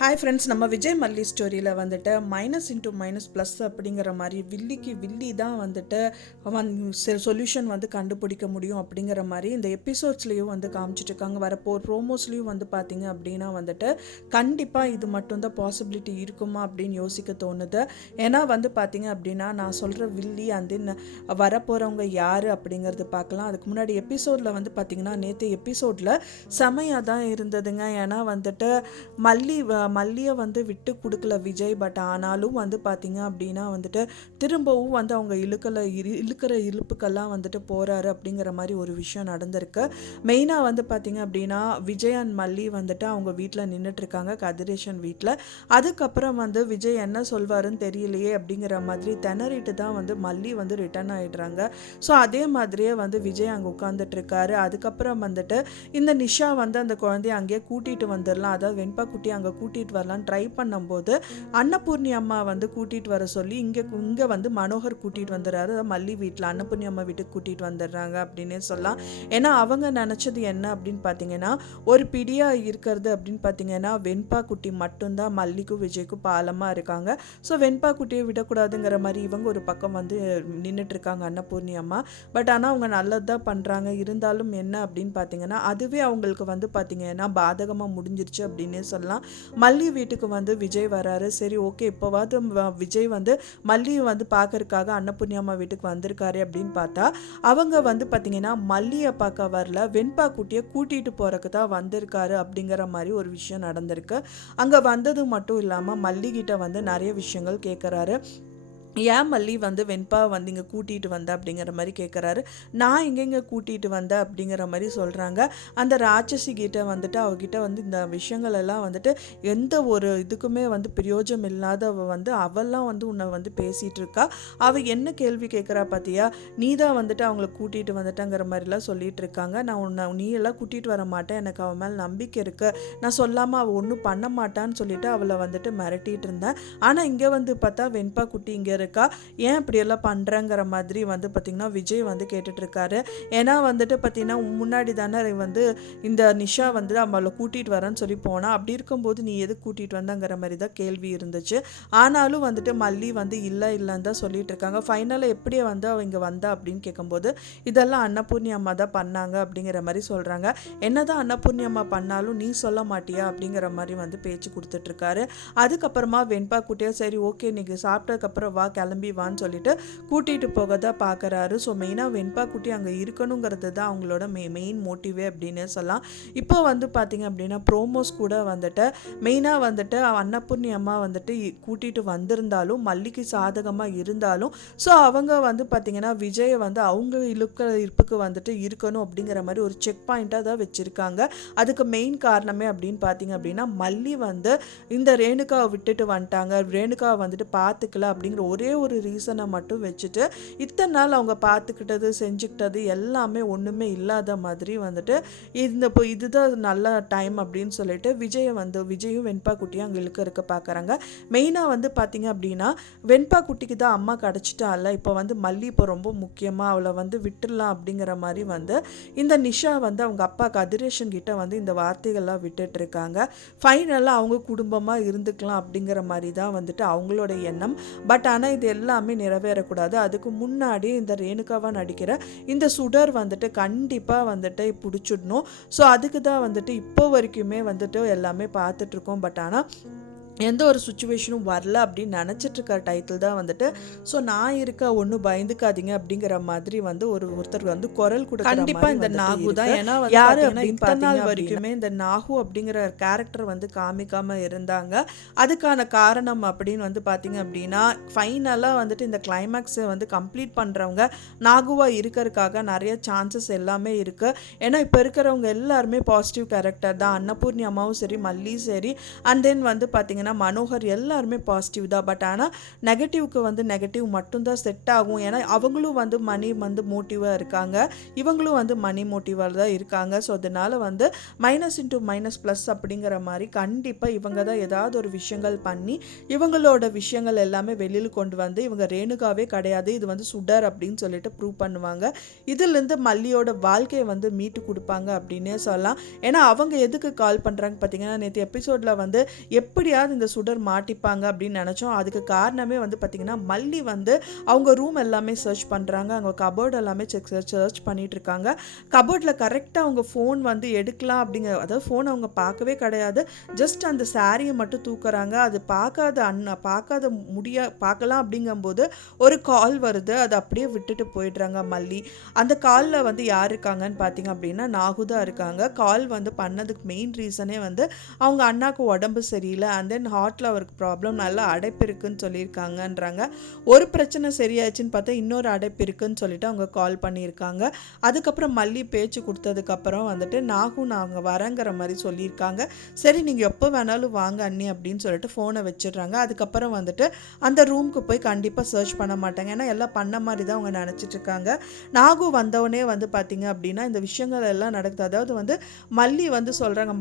Hi friends, நம்ம விஜய் மல்லி ஸ்டோரியில் வந்துட்டு மைனஸ் இன்ட்டு மைனஸ் ப்ளஸ் அப்படிங்கிற மாதிரி வில்லிக்கு வில்லி தான் வந்துட்டு சொல்யூஷன் வந்து கண்டுபிடிக்க முடியும் அப்படிங்கிற மாதிரி இந்த எபிசோட்ஸ்லேயும் வந்து காமிச்சிட்டு இருக்காங்க. வரப்போ ப்ரோமோஸ்லேயும் வந்து பார்த்தீங்க அப்படின்னா வந்துட்டு கண்டிப்பாக இது மட்டும்தான் பாசிபிலிட்டி இருக்குமா அப்படின்னு யோசிக்க தோணுது. ஏன்னா வந்து பார்த்தீங்க அப்படின்னா நான் சொல்கிற வில்லி அந்த வரப்போகிறவங்க யார் அப்படிங்கிறது பார்க்கலாம். அதுக்கு முன்னாடி எபிசோடில் வந்து பார்த்தீங்கன்னா நேற்று எபிசோடில் செமையாக தான் இருந்ததுங்க. ஏன்னா வந்துட்டு மல்லியை வந்து விட்டு கொடுக்கல விஜய். பட் ஆனாலும் வந்து பார்த்தீங்க அப்படின்னா வந்துட்டு திரும்பவும் வந்து அவங்க இழுக்கிற இழுப்புக்கெல்லாம் வந்துட்டு போகிறாரு அப்படிங்கிற மாதிரி ஒரு விஷயம் நடந்திருக்கு. மெயினாக வந்து பார்த்தீங்க அப்படின்னா விஜய் அண்ட் மல்லி வந்துட்டு அவங்க வீட்டில் நின்றுட்டுருக்காங்க, கதிரேஷன் வீட்டில். அதுக்கப்புறம் வந்து விஜய் என்ன சொல்வாருன்னு தெரியலையே அப்படிங்கிற மாதிரி திணறிட்டு தான் வந்து மல்லி வந்து ரிட்டர்ன் ஆகிடுறாங்க. ஸோ அதே மாதிரியே வந்து விஜய் அங்கே உட்காந்துட்ருக்காரு. அதுக்கப்புறம் வந்துட்டு இந்த நிஷா வந்து அந்த குழந்தைய அங்கேயே கூட்டிகிட்டு வந்துடலாம், அதாவது வெண்பா குட்டி அங்கே கூட்டிகிட்டு வரலான்னு ட்ரை பண்ணும்போது அன்னபூர்ணி அம்மா வந்து கூட்டிகிட்டு வர சொல்லி இங்கே வந்து மனோகர் கூட்டிகிட்டு வந்துடுறாரு. மல்லி வீட்டில் அன்னபூர்ணி அம்மா வீட்டுக்கு கூட்டிகிட்டு வந்துடுறாங்க அப்படின்னே சொல்லலாம். ஏன்னா அவங்க நினச்சது என்ன அப்படின்னு பார்த்தீங்கன்னா ஒரு பிடியாக இருக்கிறது அப்படின்னு பார்த்தீங்கன்னா வெண்பா குட்டி மட்டும்தான் மல்லிக்கும் விஜய்க்கும் பாலமாக இருக்காங்க. ஸோ வெண்பா குட்டியை விடக்கூடாதுங்கிற மாதிரி இவங்க ஒரு பக்கம் வந்து நின்றுட்டுருக்காங்க அன்னபூர்ணி அம்மா. பட் ஆனால் அவங்க நல்லது தான் பண்ணுறாங்க. இருந்தாலும் என்ன அப்படின்னு பார்த்தீங்கன்னா அதுவே அவங்களுக்கு வந்து பார்த்தீங்கன்னா பாதகமாக முடிஞ்சிருச்சு அப்படின்னே சொல்லலாம். மல்லி வீட்டுக்கு வந்து விஜய் வராரு. சரி ஓகே, இப்போவாது விஜய் வந்து மல்லியை வந்து பார்க்கறதுக்காக அன்னபூர்ணி அம்மா வீட்டுக்கு வந்திருக்காரு அப்படின்னு பார்த்தா அவங்க வந்து பார்த்தீங்கன்னா மல்லியை பார்க்க வரல, வெண்பா குட்டியை கூட்டிகிட்டு போகிறக்கு தான் வந்திருக்காரு அப்படிங்கிற மாதிரி ஒரு விஷயம் நடந்திருக்கு. அங்கே வந்தது மட்டும் இல்லாமல் மல்லிகிட்ட வந்து நிறைய விஷயங்கள் கேட்குறாரு. ஏன் மல்லி வந்து வெண்பா வந்து இங்கே கூட்டிகிட்டு வந்த அப்படிங்கிற மாதிரி கேட்குறாரு. நான் எங்கெங்கே கூட்டிகிட்டு வந்தேன் அப்படிங்கிற மாதிரி சொல்கிறாங்க. அந்த ராட்சசி கிட்ட வந்துட்டு அவகிட்ட வந்து இந்த விஷயங்கள் எல்லாம் வந்துட்டு எந்த ஒரு இதுக்குமே வந்து பிரயோஜனம் இல்லாதவ வந்து அவெல்லாம் வந்து உன்னை வந்து பேசிகிட்டு இருக்கா. அவள் என்ன கேள்வி கேட்குறா பார்த்தியா, நீ தான் வந்துட்டு அவங்கள கூட்டிகிட்டு வந்துட்டங்கிற மாதிரிலாம் சொல்லிகிட்டு இருக்காங்க. நீ எல்லாம் கூட்டிகிட்டு வர மாட்டேன், எனக்கு அவன் மேலே நம்பிக்கை இருக்குது, நான் சொல்லாமல் அவள் ஒன்றும் பண்ண மாட்டான்னு சொல்லிட்டு அவளை வந்துட்டு மிரட்டிகிட்டு இருந்தேன். ஆனால் இங்கே வந்து பார்த்தா வெண்பா குட்டி இங்கே இருக்கா, ஏன் இப்படியெல்லாம் பண்ணுறங்கிற மாதிரி வந்து பார்த்திங்கன்னா விஜய் வந்து கேட்டுட்ருக்காரு. ஏன்னா வந்துட்டு பார்த்திங்கன்னா முன்னாடி தானே வந்து இந்த நிஷா வந்து அவளை கூட்டிகிட்டு வரேன்னு சொல்லி போனால், அப்படி இருக்கும்போது நீ எதுக்கு கூட்டிகிட்டு வந்தங்கிற மாதிரி தான் கேள்வி இருந்துச்சு. ஆனாலும் வந்துட்டு மல்லி வந்து இல்லைன்னு தான் சொல்லிட்டு இருக்காங்க. ஃபைனலாக எப்படி வந்து அவள் இங்கே வந்தா அப்படின்னு கேட்கும்போது இதெல்லாம் அன்னபூர்ணி அம்மா தான் பண்ணாங்க அப்படிங்கிற மாதிரி சொல்கிறாங்க. என்னதான் அன்னபூர்ணி அம்மா பண்ணாலும் நீ சொல்ல மாட்டியா அப்படிங்கிற மாதிரி வந்து பேச்சு கொடுத்துட்ருக்காரு. அதுக்கப்புறமா வெண்பா குட்டியா சரி ஓகே நீங்கள் சாப்பிட்டதுக்கப்புறம் வா கிளம்பி வான்னு சொல்லிட்டு கூட்டிகிட்டு போக தான் பார்க்குறாரு. ஸோ மெயினாக வெண்பா குட்டி அங்கே இருக்கணுங்கிறது தான் அவங்களோட மெயின் மோட்டிவே அப்படின்னு சொல்லலாம். இப்போ வந்து பார்த்திங்க அப்படின்னா ப்ரோமோஸ் கூட வந்துட்டு மெயினாக வந்துட்டு அன்னபூர்ணி அம்மா வந்துட்டு கூட்டிகிட்டு வந்திருந்தாலும் மல்லிக்கு சாதகமாக இருந்தாலும் ஸோ அவங்க வந்து பார்த்திங்கன்னா விஜயை வந்து அவங்க இருப்புக்கு வந்துட்டு இருக்கணும் அப்படிங்கிற மாதிரி ஒரு செக் பாயிண்ட்டாக தான் வச்சுருக்காங்க. அதுக்கு மெயின் காரணமே அப்படின்னு பார்த்திங்க அப்படின்னா மல்லி வந்து இந்த ரேணுகாவை விட்டுட்டு வந்துட்டாங்க, ரேணுகாவை வந்துட்டு பார்த்துக்கல அப்படிங்கிற ஒரே ஒரு ரீசனை மட்டும் வச்சுட்டு இத்தனை நாள் அவங்க பார்த்துக்கிட்டது செஞ்சுக்கிட்டது எல்லாமே ஒன்றுமே இல்லாத மாதிரி வந்துட்டு இதுதான் நல்ல டைம் அப்படின்னு சொல்லிட்டு விஜயும் வெண்பா குட்டியும் அங்கே இருக்க பார்க்குறாங்க. மெயினாக வந்து பார்த்திங்க அப்படின்னா வெண்பா குட்டிக்கு தான் அம்மா கிடச்சிட்டால, இப்போ வந்து மல்லி இப்போ ரொம்ப முக்கியமாக அவளை வந்து விட்டுடலாம் அப்படிங்கிற மாதிரி வந்து இந்த நிஷா வந்து அவங்க அப்பா கதிரேஷன் கிட்ட வந்து இந்த வார்த்தைகள்லாம் விட்டுட்டு இருக்காங்க. ஃபைனலாக அவங்க குடும்பமாக இருந்துக்கலாம் அப்படிங்கிற மாதிரி தான் வந்துட்டு அவங்களோட எண்ணம். பட் ஆனால் இது எல்லாமே நிறைவேறக்கூடாது. அதுக்கு முன்னாடி இந்த ரேணுகாவாக நடிக்கிற இந்த சுடர் வந்துட்டு கண்டிப்பாக வந்துட்டு பிடிச்சிடணும். ஸோ அதுக்கு தான் வந்துட்டு இப்போ வரைக்குமே வந்துட்டு எல்லாமே பார்த்துட்ருக்கோம். பட் ஆனால் எந்த ஒரு சுச்சுவேஷனும் வரல அப்படின்னு நினச்சிட்ருக்க டைட்டில் தான் வந்துட்டு ஸோ நான் இருக்க ஒன்றும் பயந்துக்காதீங்க அப்படிங்கிற மாதிரி வந்து ஒருத்தர் வந்து குரல் கொடுக்க கண்டிப்பாக இந்த நாகு தான். ஏன்னா யார் இத்தனை நாள் வரைக்குமே இந்த நாகு அப்படிங்கிற கேரக்டர் வந்து காமிக்காமல் இருந்தாங்க. அதுக்கான காரணம் அப்படின்னு வந்து பார்த்திங்க அப்படின்னா ஃபைனலாக வந்துட்டு இந்த கிளைமேக்ஸை வந்து கம்ப்ளீட் பண்ணுறவங்க நாகுவாக இருக்கிறதுக்காக நிறைய சான்சஸ் எல்லாமே இருக்குது. ஏன்னா இப்போ இருக்கிறவங்க எல்லாருமே பாசிட்டிவ் கேரக்டர் தான். அன்னபூர்ணி அம்மாவும் சரி மல்லி சரி அண்ட் தென் வந்து பார்த்திங்கன்னா பார்த்தீங்கன்னா மனோகர் எல்லாருமே பாசிட்டிவ் தான். பட் ஆனால் நெகட்டிவ்க்கு வந்து நெகட்டிவ் மட்டும்தான் செட் ஆகும். ஏன்னா அவங்களும் வந்து மணி வந்து மோட்டிவாக இருக்காங்க, இவங்களும் வந்து மணி மோட்டிவாக தான் இருக்காங்க. ஸோ அதனால வந்து மைனஸ் இன்ட்டு மைனஸ் ப்ளஸ் அப்படிங்கிற மாதிரி கண்டிப்பாக இவங்க தான் ஏதாவது ஒரு விஷயங்கள் பண்ணி இவங்களோட விஷயங்கள் எல்லாமே வெளியில் கொண்டு வந்து இவங்க ரேணுகாவே கிடையாது, இது வந்து சுடர் அப்படின்னு சொல்லிட்டு ப்ரூவ் பண்ணுவாங்க. இதுலேருந்து மல்லியோட வாழ்க்கையை வந்து மீட்டு கொடுப்பாங்க அப்படின்னே சொல்லலாம். ஏன்னா அவங்க எதுக்கு கால் பண்ணுறாங்க பார்த்தீங்கன்னா, நேற்று எபிசோடில் வந்து எப்படியாவது இந்த சுடர் மாட்டிப்பாங்க அப்படின்னு நினச்சோம். அதுக்கு காரணமே வந்து பார்த்திங்கன்னா மல்லி வந்து அவங்க ரூம் எல்லாமே சர்ச் பண்ணுறாங்க, அவங்க கபோர்டு எல்லாமே சர்ச் பண்ணிட்டு இருக்காங்க. கபோர்டில் கரெக்டாக அவங்க ஃபோன் வந்து எடுக்கலாம் அப்படிங்கிற, அதாவது ஃபோன் அவங்க பார்க்கவே கிடையாது, ஜஸ்ட் அந்த சாரியை மட்டும் தூக்குறாங்க. அது பார்க்காத பார்க்கலாம் அப்படிங்கும்போது ஒரு கால் வருது, அதை அப்படியே விட்டுட்டு போயிடுறாங்க மல்லி. அந்த காலில் வந்து யார் இருக்காங்கன்னு பார்த்தீங்க அப்படின்னா நாகு தான் இருக்காங்க. கால் வந்து பண்ணதுக்கு மெயின் ரீசனே வந்து அவங்க அண்ணாக்கு உடம்பு சரியில்லை, அண்ட் தென் ஹார்ட்டில் அவருக்கு ப்ராப்ளம், நல்லா அடைப்பு இருக்குன்னு சொல்லியிருக்காங்கன்றாங்க. ஒரு பிரச்சனை சரியாச்சுன்னு பார்த்தா இன்னொரு அடைப்பு இருக்குன்னு சொல்லிட்டு அவங்க கால் பண்ணியிருக்காங்க. அதுக்கப்புறம் மல்லி பேச்சு கொடுத்ததுக்கப்புறம் வந்துட்டு நாகு நாங்கள் வரேங்கிற மாதிரி சொல்லியிருக்காங்க. சரி நீங்கள் எப்போ வேணாலும் வாங்க அண்ணி அப்படின்னு சொல்லிட்டு ஃபோனை வச்சிடுறாங்க. அதுக்கப்புறம் வந்துட்டு அந்த ரூமுக்கு போய் கண்டிப்பாக சர்ச் பண்ண மாட்டாங்க, ஏன்னா எல்லாம் பண்ண மாதிரி தான் அவங்க நினச்சிட்டு இருக்காங்க. நாகு வந்தவொடனே வந்து பார்த்தீங்க அப்படின்னா இந்த விஷயங்கள் எல்லாம் நடக்குது. அதாவது வந்து மல்லி வந்து சொல்கிறாங்க,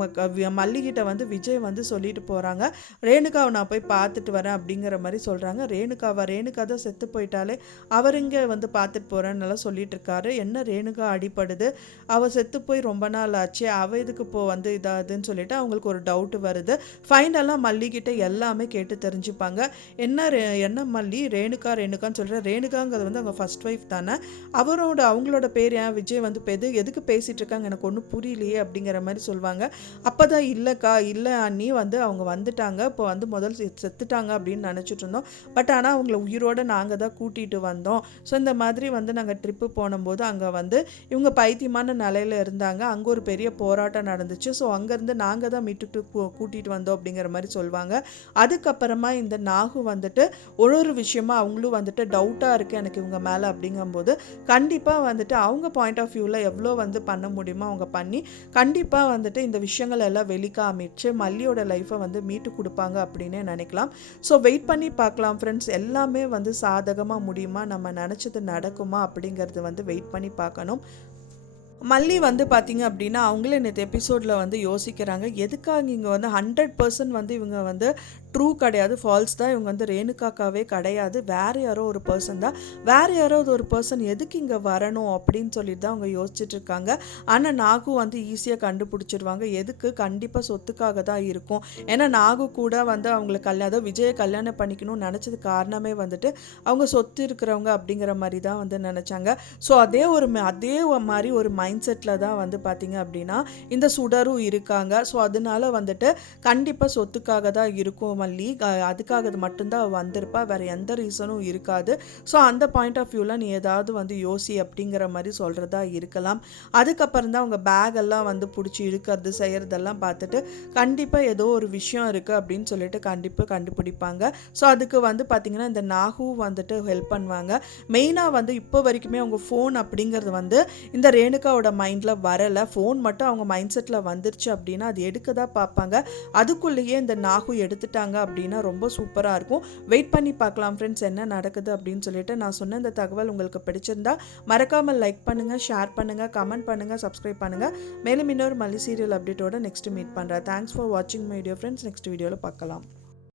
மல்லிகிட்ட வந்து விஜய் வந்து சொல்லிட்டு போகிறாங்க, ரேணுகாவை நான் போய் பார்த்துட்டு வரேன் அப்படிங்கிற மாதிரி சொல்கிறாங்க. ரேணுகா தான் செத்து போயிட்டாலே, அவர் இங்கே வந்து பார்த்துட்டு போகிறேன்னு நல்லா சொல்லிட்டு இருக்காரு. என்ன ரேணுகா அடிப்படுது, அவள் செத்து போய் ரொம்ப நாள் ஆச்சு, அவள் இதுக்கு வந்து இதாகுதுன்னு சொல்லிட்டு அவங்களுக்கு ஒரு டவுட் வருது. ஃபைனலாக மல்லிகிட்ட எல்லாமே கேட்டு தெரிஞ்சுப்பாங்க. என்ன மல்லி ரேணுகான்னு சொல்கிற, ரேணுகாங்கிறது வந்து அவங்க ஃபர்ஸ்ட் ஒய்ஃப் தானே, அவங்களோட பேர் ஏன் விஜய் வந்து எதுக்கு பேசிகிட்டு இருக்காங்க எனக்கு ஒன்றும் புரியலையே அப்படிங்கிற மாதிரி சொல்லுவாங்க. அப்போ தான் இல்லைக்கா இல்லை அண்ணி வந்து அவங்க வந்துட்டாங்க, இப்போ வந்து முதல் செத்துட்டாங்க அப்படின்னு நினச்சிட்டு இருந்தோம், பட் ஆனால் அவங்கள உயிரோடு நாங்கள் தான் கூட்டிகிட்டு வந்தோம். ஸோ இந்த மாதிரி வந்து நாங்கள் ட்ரிப்பு போனும்போது அங்கே வந்து இவங்க பைத்தியமான நிலையில் இருந்தாங்க, அங்கே ஒரு பெரிய போராட்டம் நடந்துச்சு, ஸோ அங்கேருந்து நாங்கள் தான் மீட்டுட்டு கூட்டிகிட்டு வந்தோம் அப்படிங்கிற மாதிரி சொல்லுவாங்க. அதுக்கப்புறமா இந்த நாகு வந்துட்டு ஒரு விஷயமா அவங்களும் வந்துட்டு டவுட்டாக இருக்குது எனக்கு இவங்க மேலே அப்படிங்கும்போது கண்டிப்பாக வந்துட்டு அவங்க பாயிண்ட் ஆஃப் வியூவில் எவ்வளோ வந்து பண்ண முடியுமோ அவங்க பண்ணி கண்டிப்பாக வந்துட்டு இந்த விஷயங்கள் எல்லாம் வெளிக்காமிச்சு மல்லியோட லைஃப்பை வந்து மீட்டு கொடுப்பாங்க அப்படின்னே நினைக்கலாம். ஸோ வெயிட் பண்ணி பார்க்கலாம் ஃப்ரெண்ட்ஸ், எல்லாமே வந்து சாதகமாக முடியுமா, நம்ம நினச்சது நடக்குமா அப்படிங்கிறது வந்து வெயிட் பண்ணி பார்க்கணும். மல்லி வந்து பார்த்தீங்க அப்படின்னா அவங்களே நேற்று எபிசோடில் வந்து யோசிக்கிறாங்க, எதுக்காக இங்கே வந்து 100% வந்து இவங்க வந்து ட்ரூ கிடையாது, ஃபால்ஸ் தான், இவங்க வந்து ரேணுகாக்காவே கிடையாது, வேறு யாரோ ஒரு பர்சன் தான், வேறு யாராவது ஒரு பர்சன் எதுக்கு இங்கே வரணும் அப்படின்னு சொல்லிட்டு தான் அவங்க யோசிச்சுட்டு இருக்காங்க. ஆனால் நாகு வந்து ஈஸியாக கண்டுபிடிச்சிருவாங்க, எதுக்கு, கண்டிப்பாக சொத்துக்காக தான் இருக்கும். ஏன்னா நாகு கூட வந்து அவங்களுக்கு அதாவது விஜயை கல்யாணம் பண்ணிக்கணும்னு நினச்சது காரணமே வந்துட்டு அவங்க சொத்து இருக்கிறவங்க அப்படிங்கிற மாதிரி தான் வந்து நினச்சாங்க. ஸோ அதே மாதிரி ஒரு மைண்ட் செட்டில் தான் வந்து பார்த்தீங்க அப்படின்னா இந்த சுடரும் இருக்காங்க. ஸோ அதனால வந்துட்டு கண்டிப்பாக சொத்துக்காக தான் இருக்கும் மல்லி, அதுக்காக மட்டும்தான் வந்திருப்பா, வேறு எந்த ரீசனும் இருக்காது. ஸோ அந்த பாயிண்ட் ஆஃப் வியூவில் நீ ஏதாவது வந்து யோசி அப்படிங்கிற மாதிரி சொல்கிறதா இருக்கலாம். அதுக்கப்புறம் தான் அவங்க பேக் எல்லாம் வந்து பிடிச்சி இழுக்கிறது செய்கிறதெல்லாம் பார்த்துட்டு கண்டிப்பாக ஏதோ ஒரு விஷயம் இருக்குது அப்படின்னு சொல்லிட்டு கண்டிப்பாக கண்டுபிடிப்பாங்க. ஸோ அதுக்கு வந்து பார்த்திங்கன்னா இந்த நாகு வந்துட்டு ஹெல்ப் பண்ணுவாங்க. மெயினாக வந்து இப்போ வரைக்குமே அவங்க ஃபோன் அப்படிங்கிறது வந்து இந்த ரேணுகாவோட மைண்டில் வரலை, ஃபோன் மட்டும் அவங்க மைண்ட் செட்டில் வந்துருச்சு அப்படின்னா அது எடுக்க தான் பார்ப்பாங்க. அதுக்குள்ளேயே இந்த நாகு எடுத்துட்டாங்க அப்படின்னா ரொம்ப சூப்பராக இருக்கும். வெயிட் பண்ணி பார்க்கலாம் ஃப்ரெண்ட்ஸ் என்ன நடக்குது அப்படின்னு சொல்லிட்டு. நான் சொன்ன இந்த தகவல் உங்களுக்கு பிடிச்சிருந்தா மறக்காமல் லைக் பண்ணுங்கள், ஷேர் பண்ணுங்கள், கமெண்ட் பண்ணுங்கள், சப்ஸ்கிரைப் பண்ணுங்கள். மேலும் இன்னொரு மல்லி சீரியல் அப்டேட்டோட நெக்ஸ்ட் மீட் பண்ணுறேன். தேங்க்ஸ் ஃபார் வாட்சிங் மை வீடியோ ஃப்ரெண்ட்ஸ். நெக்ஸ்ட் வீடியோவில் பார்க்கலாம்.